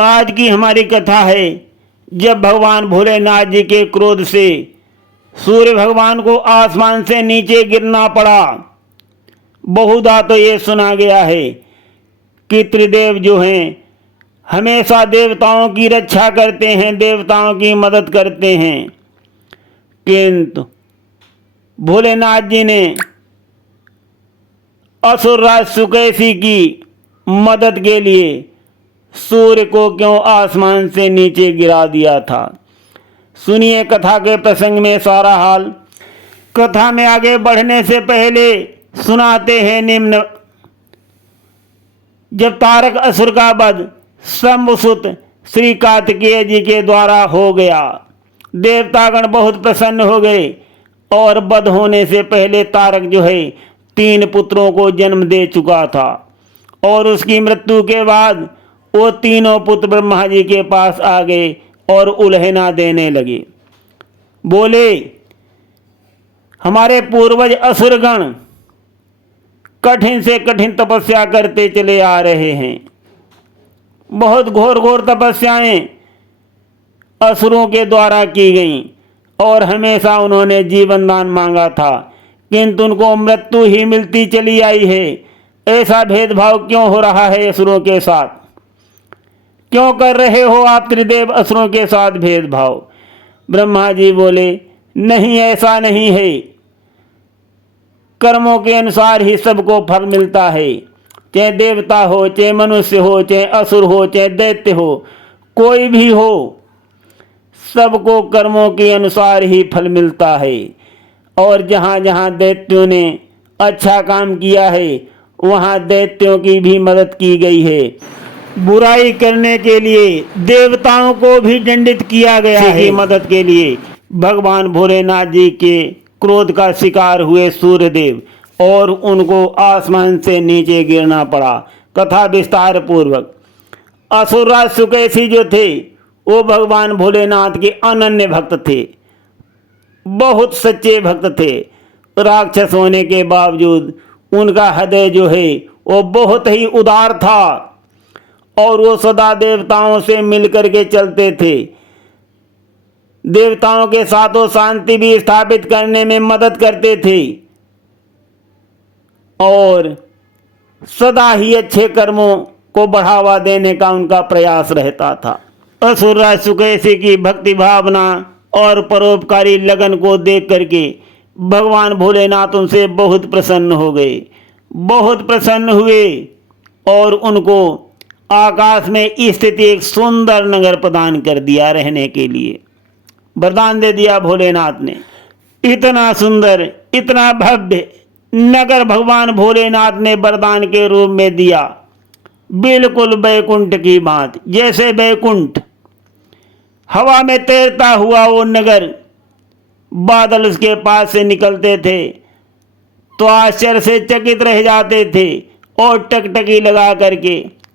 आज की हमारी कथा है जब भगवान भोलेनाथ जी के क्रोध से सूर्य भगवान को आसमान से नीचे गिरना पड़ा। बहुधा तो ये सुना गया है कि त्रिदेव जो हैं हमेशा देवताओं की रक्षा करते हैं, देवताओं की मदद करते हैं, किंतु भोलेनाथ जी ने असुरराज सुकेशी की मदद के लिए सूर्य को क्यों आसमान से नीचे गिरा दिया था। सुनिए कथा के प्रसंग में सारा हाल। कथा में आगे बढ़ने से पहले सुनाते हैं निम्न। जब तारक असुर का वध शंभुसुत श्री कार्तिकेय जी के द्वारा हो गया, देवतागण बहुत प्रसन्न हो गए और वध होने से पहले तारक जो है 3 पुत्रों को जन्म दे चुका था और उसकी मृत्यु के बाद वो तीनों पुत्र ब्रह्मा जी के पास आ गए और उल्हेना देने लगे। बोले, हमारे पूर्वज असुरगण कठिन से कठिन तपस्या करते चले आ रहे हैं। बहुत घोर घोर तपस्याएं असुरों के द्वारा की गईं और हमेशा उन्होंने जीवन दान मांगा था, किंतु उनको मृत्यु ही मिलती चली आई है। ऐसा भेदभाव क्यों हो रहा है असुरों के साथ? क्यों कर रहे हो आप त्रिदेव असुरों के साथ भेदभाव? ब्रह्मा जी बोले, नहीं, ऐसा नहीं है। कर्मों के अनुसार ही सबको फल मिलता है, चाहे देवता हो, चाहे मनुष्य हो, चाहे असुर हो, चाहे दैत्य हो, कोई भी हो, सबको कर्मों के अनुसार ही फल मिलता है। और जहाँ जहाँ दैत्यों ने अच्छा काम किया है वहाँ दैत्यों की भी मदद की गई है। बुराई करने के लिए देवताओं को भी दंडित किया गया है। मदद के लिए भगवान भोलेनाथ जी के क्रोध का शिकार हुए सूर्यदेव और उनको आसमान से नीचे गिरना पड़ा। कथा विस्तार पूर्वक। असुरराज सुकेशी जो थे वो भगवान भोलेनाथ के अनन्य भक्त थे, बहुत सच्चे भक्त थे। राक्षस होने के बावजूद उनका हृदय जो है वो बहुत ही उदार था और वो सदा देवताओं से मिलकर के चलते थे। देवताओं के साथ वो शांति भी स्थापित करने में मदद करते थे और सदा ही अच्छे कर्मों को बढ़ावा देने का उनका प्रयास रहता था। असुरराज सुकेशी की भक्ति भावना और परोपकारी लगन को देख करके भगवान भोलेनाथ उनसे बहुत प्रसन्न हो गए, बहुत प्रसन्न हुए और उनको आकाश में स्थित एक सुंदर नगर प्रदान कर दिया रहने के लिए। वरदान दे दिया भोलेनाथ ने। इतना सुंदर, इतना भव्य नगर भगवान भोलेनाथ ने वरदान के रूप में दिया, बिल्कुल बैकुंठ की बात। जैसे बैकुंठ हवा में तैरता हुआ वो नगर, बादल उसके पास से निकलते थे तो आश्चर्य से चकित रह जाते थे और टकटकी लगा करके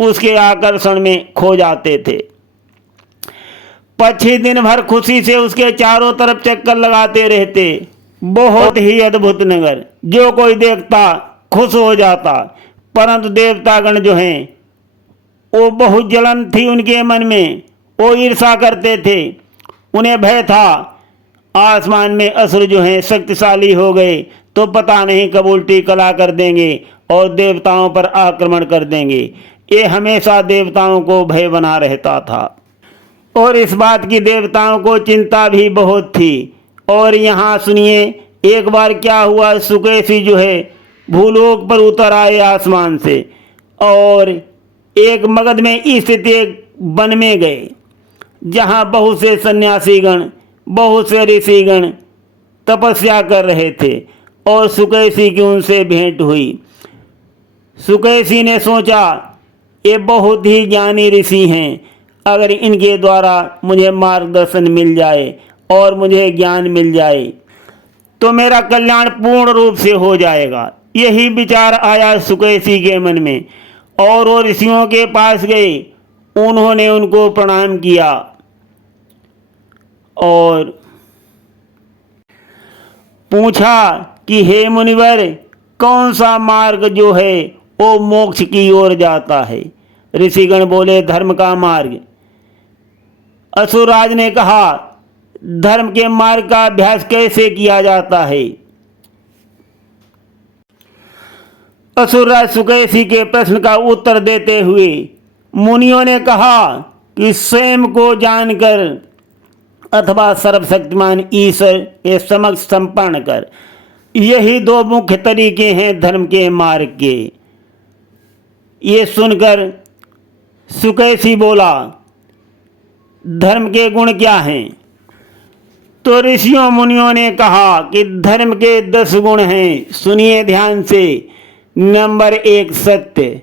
उसके आकर्षण में खो जाते थे। पक्षी दिन भर खुशी से उसके चारों तरफ चक्कर लगाते रहते। बहुत ही अद्भुत नगर, जो कोई देखता खुश हो जाता। परंतु देवतागण जो हैं वो बहुत जलन थी उनके मन में, वो ईर्षा करते थे, उन्हें भय था आसमान में असुर जो हैं शक्तिशाली हो गए तो पता नहीं कब उल्टी कला कर देंगे और देवताओं पर आक्रमण कर देंगे। ये हमेशा देवताओं को भय बना रहता था और इस बात की देवताओं को चिंता भी बहुत थी। और यहाँ सुनिए एक बार क्या हुआ। सुकेशी जो है भूलोक पर उतर आए आसमान से और एक मगध में स्थित एक वन में गए जहाँ बहुत से सन्यासीगण, बहुत से ऋषिगण तपस्या कर रहे थे और सुकेशी की उनसे भेंट हुई। सुकेशी ने सोचा ये बहुत ही ज्ञानी ऋषि हैं, अगर इनके द्वारा मुझे मार्गदर्शन मिल जाए और मुझे ज्ञान मिल जाए तो मेरा कल्याण पूर्ण रूप से हो जाएगा। यही विचार आया सुकेशी के मन में और वो ऋषियों के पास गए। उन्होंने उनको प्रणाम किया और पूछा कि हे मुनिवर, कौन सा मार्ग जो है वो मोक्ष की ओर जाता है? ऋषिगण बोले, धर्म का मार्ग। असुरराज ने कहा, धर्म के मार्ग का अभ्यास कैसे किया जाता है? असुरराज सुकेसी के प्रश्न का उत्तर देते हुए मुनियों ने कहा कि स्वयं को जानकर अथवा सर्वशक्तिमान ईश्वर के समक्ष समर्पण कर, यही दो मुख्य तरीके हैं धर्म के मार्ग के। ये सुनकर सुकेसी बोला, धर्म के गुण क्या हैं? तो ऋषियों मुनियों ने कहा कि धर्म के 10 गुण हैं, सुनिए ध्यान से। नंबर 1 सत्य,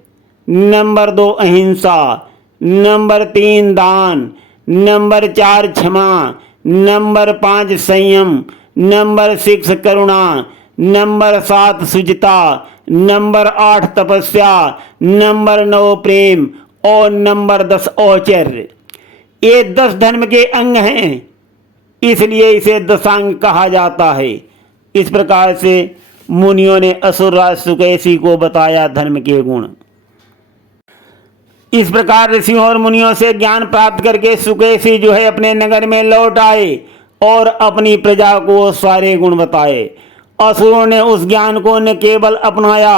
नंबर 2 अहिंसा, नंबर 3 दान, नंबर 4 क्षमा, नंबर 5 संयम, नंबर 6 करुणा, नंबर 7 शुचिता, नंबर 8 तपस्या, नंबर 9 प्रेम और नंबर 10 औचर्य। ये 10 धर्म के अंग हैं, इसलिए इसे दशांग कहा जाता है। इस प्रकार से मुनियों ने असुरराज सुकेसी को बताया धर्म के गुण। इस प्रकार ऋषियों और मुनियों से ज्ञान प्राप्त करके सुकेसी जो है अपने नगर में लौट आए और अपनी प्रजा को सारे गुण बताए। असुरों ने उस ज्ञान को न केवल अपनाया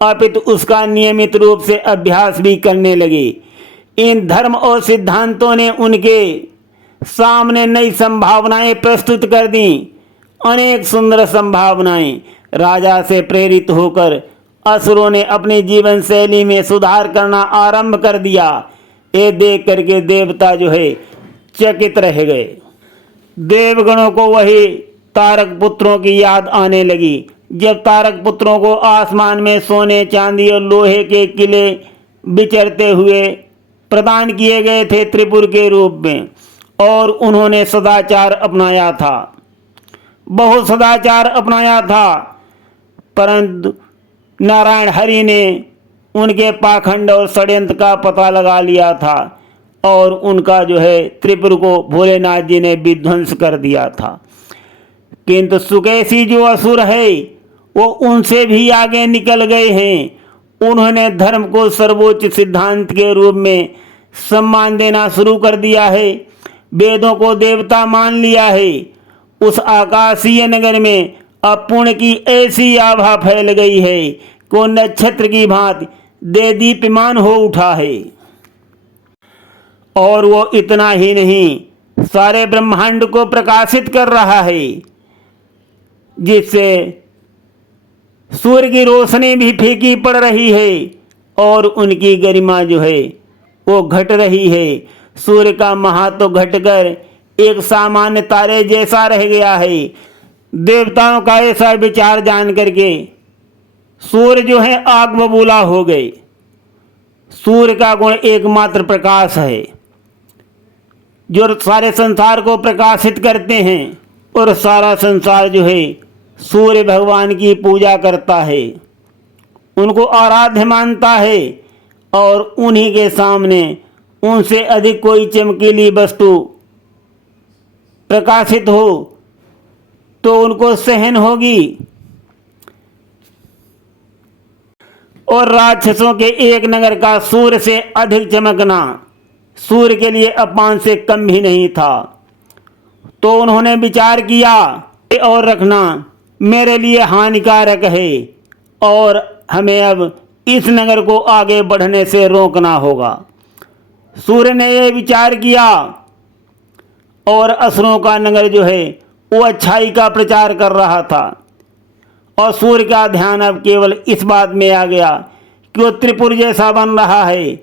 अपितु उसका नियमित रूप से अभ्यास भी करने लगे। इन धर्म और सिद्धांतों ने उनके सामने नई संभावनाएं प्रस्तुत कर दी। अनेक सुंदर संभावनाएं। राजा से प्रेरित होकर असुरों ने अपनी जीवन शैली में सुधार करना आरंभ कर दिया। ये देख करके देवता जो है चकित रह गए। देवगणों को वही तारक पुत्रों की याद आने लगी, जब तारक पुत्रों को आसमान में सोने चांदी और लोहे के किले विचरते हुए प्रदान किए गए थे त्रिपुर के रूप में, और उन्होंने सदाचार अपनाया था, बहुत सदाचार अपनाया था। परंतु नारायण हरि ने उनके पाखंड और षड्यंत्र का पता लगा लिया था और उनका जो है त्रिपुर को भोलेनाथ जी ने विध्वंस कर दिया था। किंतु सुकेसी जो असुर है वो उनसे भी आगे निकल गए हैं। उन्होंने धर्म को सर्वोच्च सिद्धांत के रूप में सम्मान देना शुरू कर दिया है, वेदों को देवता मान लिया है। उस आकाशीय नगर में अब पुण्य की ऐसी आभा फैल गई है कि नक्षत्र की भांति देदीप्यमान हो उठा है। और वो इतना ही नहीं, सारे ब्रह्मांड को प्रकाशित कर रहा है, जिससे सूर्य की रोशनी भी फीकी पड़ रही है और उनकी गरिमा जो है वो घट रही है। सूर्य का महत्व घटकर एक सामान्य तारे जैसा रह गया है। देवताओं का ऐसा विचार जान करके सूर्य जो है आग बबूला हो गए। सूर्य का गुण एकमात्र प्रकाश है, जो सारे संसार को प्रकाशित करते हैं, और सारा संसार जो है सूर्य भगवान की पूजा करता है, उनको आराध्य मानता है, और उन्हीं के सामने उनसे अधिक कोई चमकीली वस्तु प्रकाशित हो तो उनको सहन होगी। और राक्षसों के एक नगर का सूर्य से अधिक चमकना सूर्य के लिए अपमान से कम भी नहीं था। तो उन्होंने विचार किया और रखना मेरे लिए हानिकारक है और हमें अब इस नगर को आगे बढ़ने से रोकना होगा। सूर्य ने यह विचार किया और असुरों का नगर जो है वो अच्छाई का प्रचार कर रहा था, और सूर्य का ध्यान अब केवल इस बात में आ गया कि वो त्रिपुर जैसा बन रहा है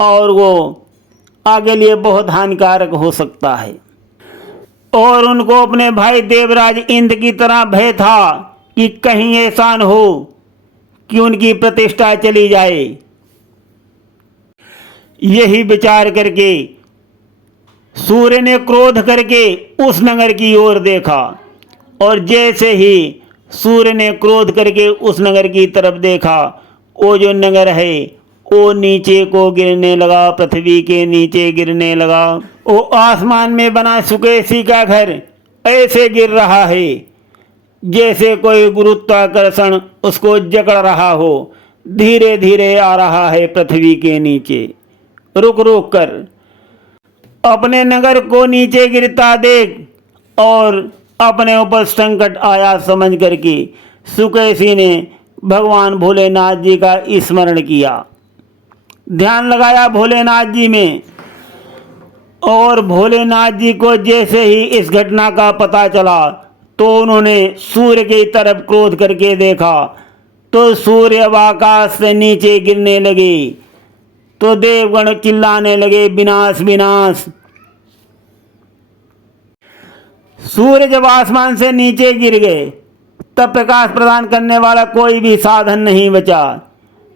और वो आगे लिए बहुत हानिकारक हो सकता है। और उनको अपने भाई देवराज इंद्र की तरह भय था कि कहीं ऐसा न हो कि उनकी प्रतिष्ठा चली जाए। यही विचार करके सूर्य ने क्रोध करके उस नगर की ओर देखा, और जैसे ही सूर्य ने क्रोध करके उस नगर की तरफ देखा, वो जो नगर है वो नीचे को गिरने लगा, पृथ्वी के नीचे गिरने लगा। वो आसमान में बना सुकेसी का घर ऐसे गिर रहा है जैसे कोई गुरुत्वाकर्षण उसको जकड़ रहा हो। धीरे धीरे आ रहा है पृथ्वी के नीचे, रुक रुक कर। अपने नगर को नीचे गिरता देख और अपने ऊपर संकट आया समझ करके सुकेशी ने भगवान भोलेनाथ जी का स्मरण किया, ध्यान लगाया भोलेनाथ जी में। और भोलेनाथ जी को जैसे ही इस घटना का पता चला तो उन्होंने सूर्य की तरफ क्रोध करके देखा तो सूर्य अब आकाश से नीचे गिरने लगे। तो देवगण चिल्लाने लगे, विनाश विनाश। सूर्य जब आसमान से नीचे गिर गए तब प्रकाश प्रदान करने वाला कोई भी साधन नहीं बचा।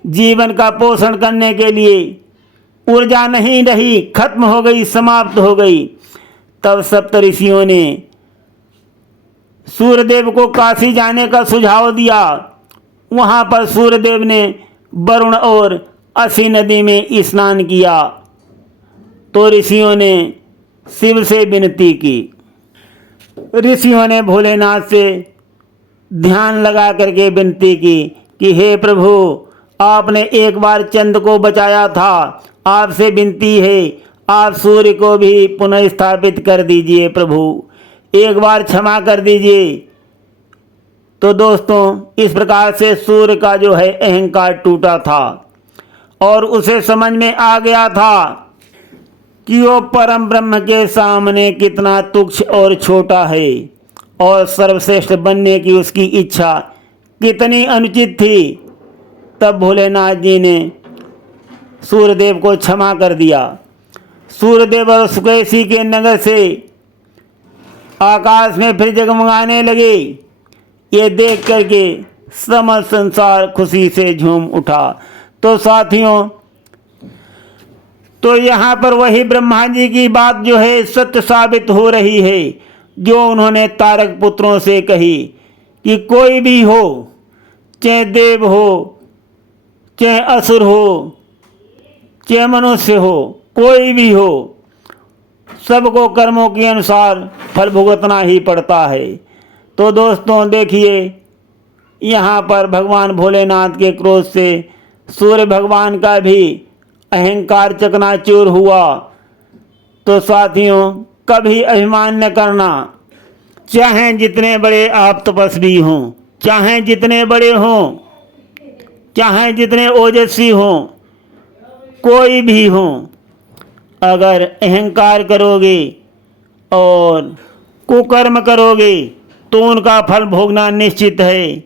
जीवन का पोषण करने के लिए ऊर्जा नहीं रही, खत्म हो गई, समाप्त हो गई। तब सप्तऋषियों ने सूर्यदेव को काशी जाने का सुझाव दिया। वहां पर सूर्यदेव ने वरुण और असी नदी में स्नान किया। तो ऋषियों ने शिव से विनती की। ऋषियों ने भोलेनाथ से ध्यान लगा करके विनती की कि हे प्रभु, आपने एक बार चंद्र को बचाया था, आपसे विनती है आप सूर्य को भी पुनः स्थापित कर दीजिए प्रभु, एक बार क्षमा कर दीजिए। तो दोस्तों, इस प्रकार से सूर्य का जो है अहंकार टूटा था और उसे समझ में आ गया था कि वो परम ब्रह्म के सामने कितना तुच्छ और छोटा है और सर्वश्रेष्ठ बनने की उसकी इच्छा कितनी अनुचित थी। तब भोलेनाथ जी ने सूर्यदेव को क्षमा कर दिया। सूर्यदेव और सुकेशी के नगर से आकाश में फिर जगमगाने लगे। ये देख करके समस्त संसार खुशी से झूम उठा। तो साथियों, तो यहाँ पर वही ब्रह्मा जी की बात जो है सत्य साबित हो रही है जो उन्होंने तारक पुत्रों से कही कि कोई भी हो, चाहे देव हो, चाहे असुर हो, चाहे मनुष्य हो, कोई भी हो, सबको कर्मों के अनुसार फल भुगतना ही पड़ता है। तो दोस्तों देखिए, यहाँ पर भगवान भोलेनाथ के क्रोध से सूर्य भगवान का भी अहंकार चकनाचूर हुआ। तो साथियों, कभी अभिमान न करना। चाहे जितने बड़े आप तपस्वी हों, चाहे जितने बड़े हों, चाहे जितने ओजस्वी हों, कोई भी हों, अगर अहंकार करोगे और कुकर्म करोगे तो उनका फल भोगना निश्चित है,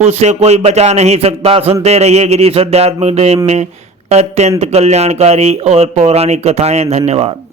उससे कोई बचा नहीं सकता। सुनते रहिए गिरीश अध्यात्मिक ड्रीम में अत्यंत कल्याणकारी और पौराणिक कथाएं। धन्यवाद।